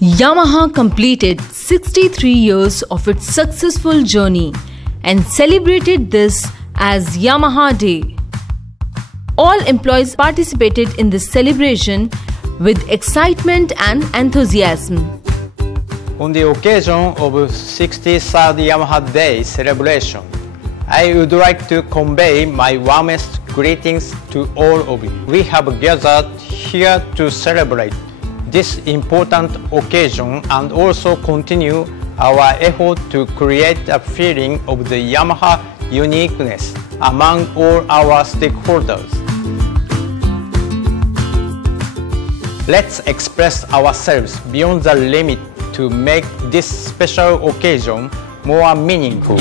Yamaha completed 63 years of its successful journey and celebrated this as Yamaha Day. All employees participated in this celebration with excitement and enthusiasm. On the occasion of 63rd Yamaha Day celebration, I would like to convey my warmest greetings to all of you. We have gathered here to celebrate this important occasion and also continue our effort to create a feeling of the Yamaha uniqueness among all our stakeholders. Let's express ourselves beyond the limit to make this special occasion more meaningful.